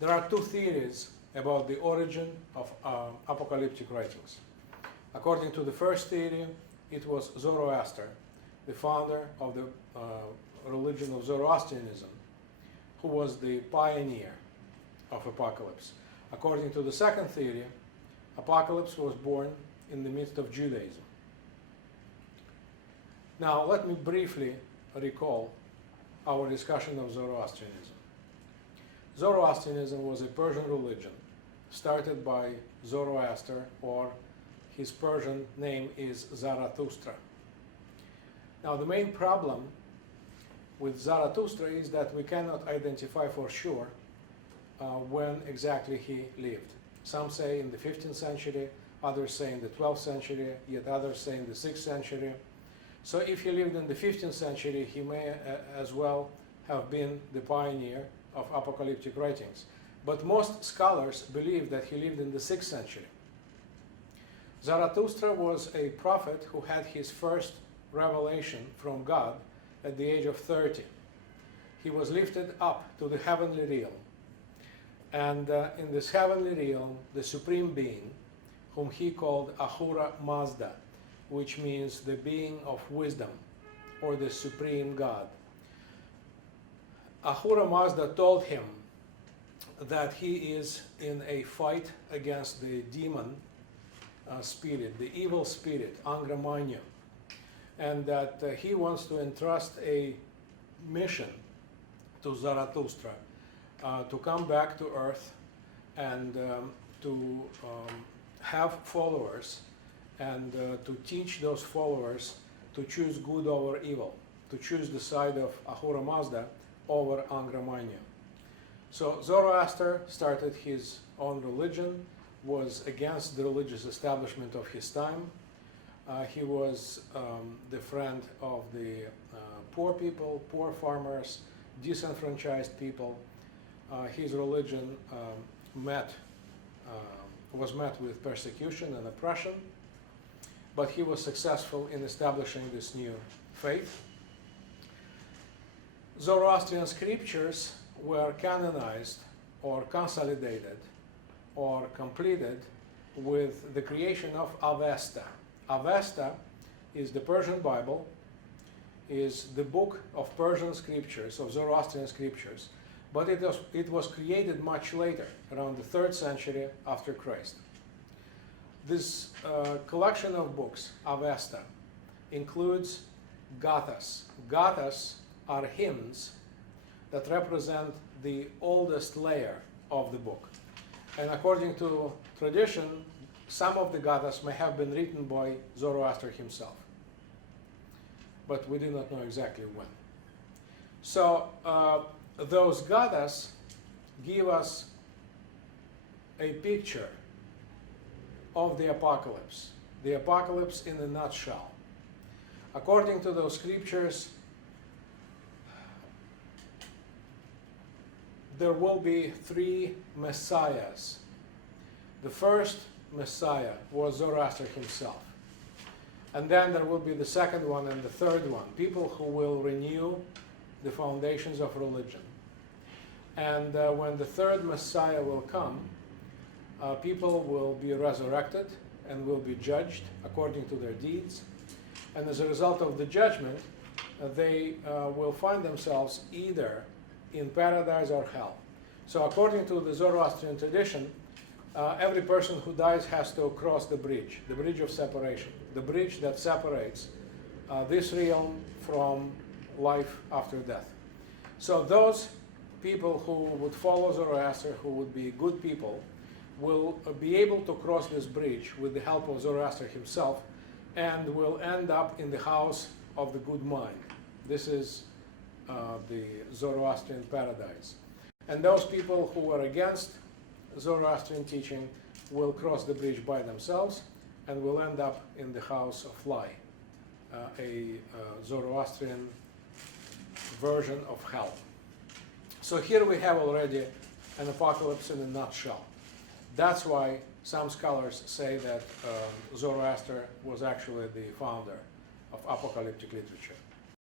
There are two theories about the origin of apocalyptic writings. According to the first theory, it was Zoroaster, the founder of the religion of Zoroastrianism, who was the pioneer of apocalypse. According to the second theory, apocalypse was born in the midst of Judaism. Now, let me briefly recall our discussion of Zoroastrianism. Zoroastrianism was a Persian religion started by Zoroaster, or his Persian name is Zarathustra. Now, the main problem with Zarathustra is that we cannot identify for sure when exactly he lived. Some say in the 15th century, others say in the 12th century, yet others say in the 6th century. So if he lived in the 15th century, he may as well have been the pioneer of apocalyptic writings. But most scholars believe that he lived in the 6th century. Zarathustra was a prophet who had his first revelation from God at the age of 30. He was lifted up to the heavenly realm. And in this heavenly realm, the supreme being, whom he called Ahura Mazda, which means the being of wisdom, or the supreme God. Ahura Mazda told him that he is in a fight against the demon spirit, the evil spirit, Angra Mainyu, and that he wants to entrust a mission to Zarathustra to come back to earth and to have followers and to teach those followers to choose good over evil, to choose the side of Ahura Mazda over Angra Mainyu. So Zoroaster started his own religion, was against the religious establishment of his time. He was the friend of the poor people, poor farmers, disenfranchised people. His religion was met with persecution and oppression, but he was successful in establishing this new faith. Zoroastrian scriptures were canonized or consolidated or completed with the creation of Avesta. Avesta is the Persian Bible, is the book of Persian scriptures, of Zoroastrian scriptures, but it was created much later, around the 3rd century after Christ. This collection of books, Avesta, includes gathas. Gathas are hymns that represent the oldest layer of the book. And according to tradition, some of the gathas may have been written by Zoroaster himself. But we do not know exactly when. So those gathas give us a picture of the apocalypse in a nutshell. According to those scriptures, there will be 3 messiahs. The first Messiah was Zoroaster himself. And then there will be the second one and the third one, people who will renew the foundations of religion. And when the third Messiah will come, people will be resurrected and will be judged according to their deeds. And as a result of the judgment, they will find themselves either in paradise or hell. So according to the Zoroastrian tradition, every person who dies has to cross the bridge of separation, the bridge that separates this realm from life after death. So those people who would follow Zoroaster, who would be good people, will be able to cross this bridge with the help of Zoroaster himself and will end up in the house of the good mind. This is the Zoroastrian paradise. And those people who are against Zoroastrian teaching will cross the bridge by themselves and will end up in the house of lie, a Zoroastrian version of hell. So here we have already an apocalypse in a nutshell. That's why some scholars say that Zoroaster was actually the founder of apocalyptic literature.